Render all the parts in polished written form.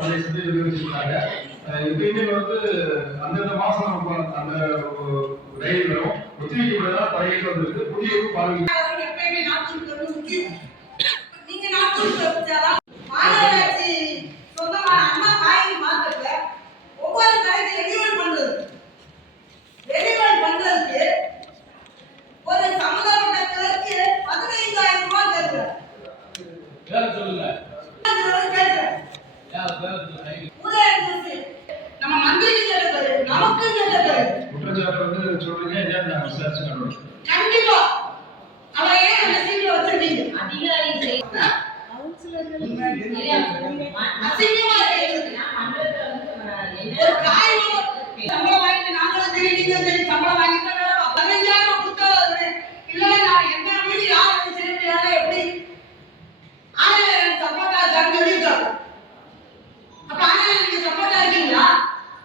பழைய சந்தை நிர்வகிச்சிருக்காங்க. எப்பயுமே வந்து அந்தந்த மாசம் நம்ம அந்த ரயில் வரும் ஒத்திவைக்கப்பட்டதா பழைய வந்திருக்கு. புதிய பார்வை எப்பயுமே நாட்டுக்கு முக்கியம். நீங்க நாட்டுக்கு மாநகராட்சி சொந்தமான அம்மா காய்கறி மார்க்கெட்ல ஒவ்வொரு கடைக்கு ரெனியூவல் பண்றதுக்கு ஒரு சம்பந்தப்பட்ட கிளர்க்கு 15,000 ரூபாய் கேட்கிறேன். வேற சொல்லுங்க. நம்ம மந்திரிக்கு கேட்டது நமக்கு கேட்டது குற்றச்சாட்டு வந்து சொல்றீங்க. என்ன விசாரிச்சு நடவடிக்கை கண்டிப்பா அவன் ஏன் அந்த சீட்ல வச்சிருக்கீங்க? அதிகாரி அசிங்கமா ஒரு காய் சம்பளம் வாங்கிட்டு நாங்களும் தெரியுங்க சரி சம்பளம் வாங்கிட்டு 15,000 கொடுத்தாரு. இல்ல நான் என்ன மீறி யாரும் சேர்ந்து எப்படி சப்போர்ட்டா சொல்லியிருக்காங்க. அப்ப நீங்க சப்போர்ட்டா இருக்கீங்களா?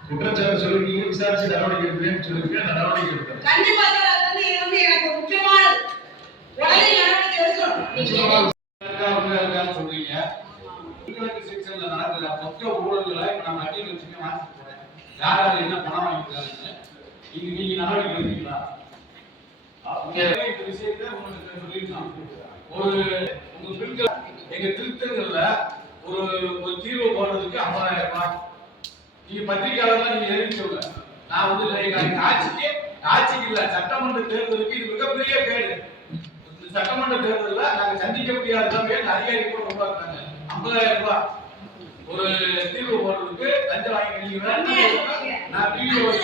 குற்றச்சாட்டு சொல்லிருக்கீங்க. விசாரிச்சு நடவடிக்கை எடுக்கிறேன்னு சொல்லிருக்கேன். நடவடிக்கை எடுக்கிறேன். கண்டிப்பா சார். அது வந்து எனக்கு முக்கியமான உடனே நடவடிக்கை எடுக்கணும். சொல்றீங்க செக்ஷன்ல நடக்கிற மொத்த ஊழல்களை இப்ப நம்ம அடியில் வச்சுக்க மாற்றி போறேன். யார் யார் என்ன பணம் வாங்கிக்கிறாங்க நீங்க நடவடிக்கை எடுத்தீங்களா? இந்த விஷயத்தை உங்களுக்கு சொல்லியிருக்காங்க. ஒரு உங்க பெண்கள் எங்க திருத்தங்கள்ல ஒரு தீர்வு போடுறதுக்கு 50,000 ரூபாய் நீங்க பத்திரிகையாளர் நீங்க எழுதிக்கோங்க. நான் வந்து ஆட்சிக்கு இல்ல சட்டமன்ற தேர்தலுக்கு இது மிகப்பெரிய கேடு. சட்டமன்ற தேர்தலில் நாங்க சந்திக்க முடியாத அதிகாரி கூட உருவாக்குறாங்க. 50,000 ரூபாய் ஒரு தீர்வு போடுறதுக்கு லஞ்சம் வாங்கி நான் வீடியோ 5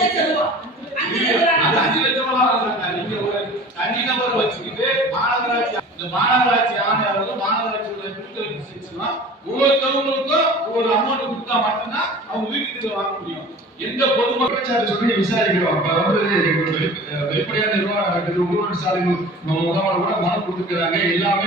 லட்சம் வாங்குறாங்க. நீங்க ஒரு தனிநபரை வச்சுக்கிட்டு மாநகராட்சி ஆணையாளர்கள் மாநகராட்சியோட பிரிவுகளுக்கு செஞ்சுன்னா ஒவ்வொருத்தவங்களுக்கும் ஒவ்வொரு அமௌண்ட் கொடுத்தா மட்டும்தான் அவங்க வீட்டுக்கு வாங்க முடியும். எந்த பொதுமக்கள் சொல்லி விசாரிக்கிறோம். அப்ப வந்து வெளிப்படையான நிர்வாகம் நடக்குது. ஊழல் சாலைகள் முதல்வர் கூட மனு கொடுத்துக்கிறாங்க. எல்லாமே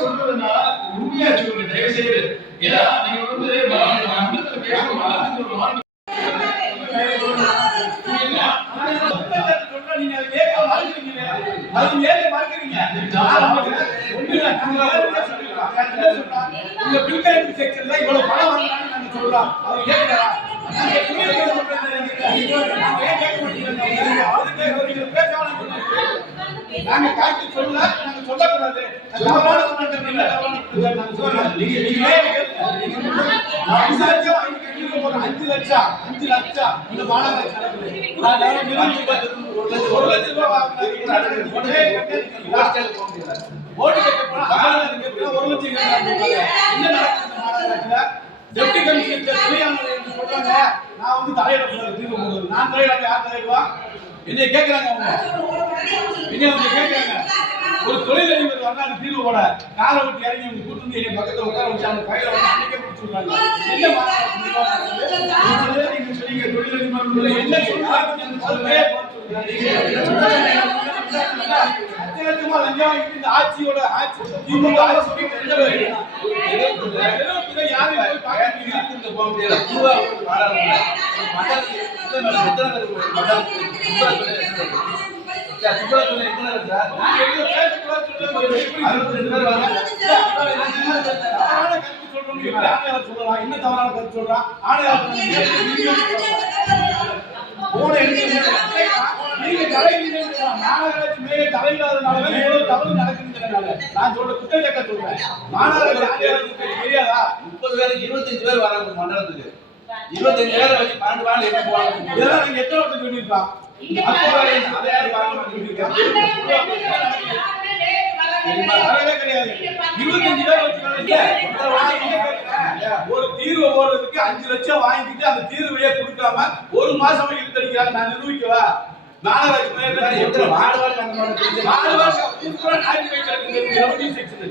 சொல்றதுன்னா உண்மையா சொல்லுங்க. தயவு செய்து ஏன்னா நீங்க வந்து நாங்க காட்சி சொல்ல நாங்க சொல்லக்கூடாது. அஞ்சு லட்சம் இந்த மாநகராட்சி ஒரு லட்சம் ஓட்டு கேட்க போனா 1 லட்சம் என்ன நடக்குது? டெப்டி கமிஷனர் சொல்றாங்க நான் வந்து தலையிடக்கூடாது தீர்வு போடுறது. நான் தலையிட யார் தலையிடுவா? என்னை கேட்கிறாங்க. அவங்க கேட்கிறாங்க ஒரு தொழிலதிபர் வந்தா அந்த தீர்வு போட காலை விட்டு இறங்கி அவங்க கூட்டு வந்து என் பக்கத்துல உட்கார வச்சு அவங்க கையில வந்து அன்னைக்கே பிடிச்சிருக்காங்க. நீங்க சொன்னீங்க தொழிலதிபர் என்ன லட்சமா லஞ்சம் வாங்கிட்டு இந்த ஆட்சியோட திமுக ஆட்சி யாரும் போய் பார்க்க போக முடியாது. என்ன தவறான கருத்து சொல்றான் மாநகராட்சி மேலே தலையிடாதனால எவ்வளவு தவறு நடக்குதுங்கிறனால நான் சொல்ற குற்றச்சாட்டை சொல்றேன். மாநகராட்சி தெரியாதா? 30 பேர் 25 பேர் வராங்க மண்டலத்துக்கு. 25 பேரை வச்சு 12 வாரம் எப்படி போவாங்க? இதெல்லாம் நீங்க எத்தனை வருஷம் சொல்லியிருக்கோம்? ஒரு தீர்வு போடுறதுக்கு 5 லட்சம் வாங்கிட்டு அந்த தீர்வையே கொடுக்காம ஒரு மாசமா இழுத்தடிக்கிறாங்க. நான் நிரூபிக்கவா? மாநகராட்சி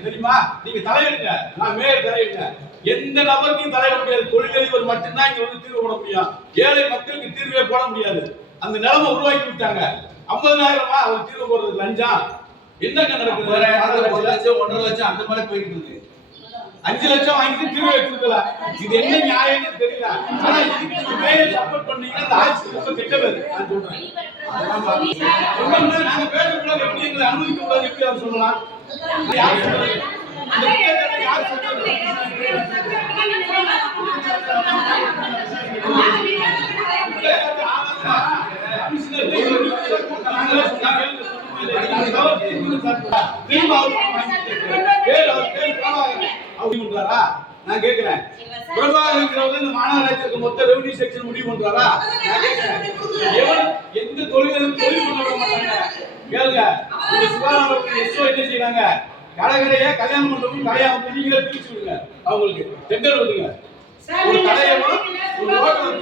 தெரியுமா? நீங்க தலையிடுங்க. நான் மேயர் தலையிடுங்க. எந்த நபருக்கும் தலையிட முடியாது. தொழிலதிபர் மட்டும்தான் இங்க வந்து தீர்வு போட முடியும். ஏழை மக்களுக்கு தீர்வே போட முடியாது. அந்த நிலைமை உருவாக்கி விட்டாங்க. 50,000 அவர் தீர்வு போடுறது லஞ்சம். என்னங்க நடக்குது? 1 லட்சம் 1.5 லட்சம் அந்த மாதிரி போயிட்டு இருக்கு. 5 லட்சம் வாங்கிட்டு திரும்ப எடுத்துக்கலாம். இது என்ன நியாயம்னு தெரியல. ஆனா இதுக்கு மேல சப்போர்ட் பண்ணீங்கன்னா அந்த ஆட்சி ரொம்ப கெட்ட பேரு. நான் சொல்றேன். நாங்க பேசக்கூடாது, எப்படி எங்களை அனுமதிக்க கூடாது, எப்படி அவர் சொல்லலாம்? யார் சொல்றது? அந்த கேட்கறத யார் சொல்றது? நான் கேட்கிறேன், பிரபாகரன் இந்த மாநகராட்சிக்கு மொத்த ரெவன்யூ செக்ஷன் முடிவு பண்றாரா? நான் கேட்கிறேன், எந்த தொழிலும் தொழில் பண்ண விட மாட்டாங்க. கேளுங்க, இந்த சுகாதாரத்துக்கு எஸ்ஓ என்ன செய்யறாங்க? கடையா கல்யாணம் பண்றவங்க கடையா நீங்களே பிரிச்சு விடுங்க. அவங்களுக்கு டெண்டர் விடுங்க. ஒரு கடையவோ ஒரு ஹோட்டல்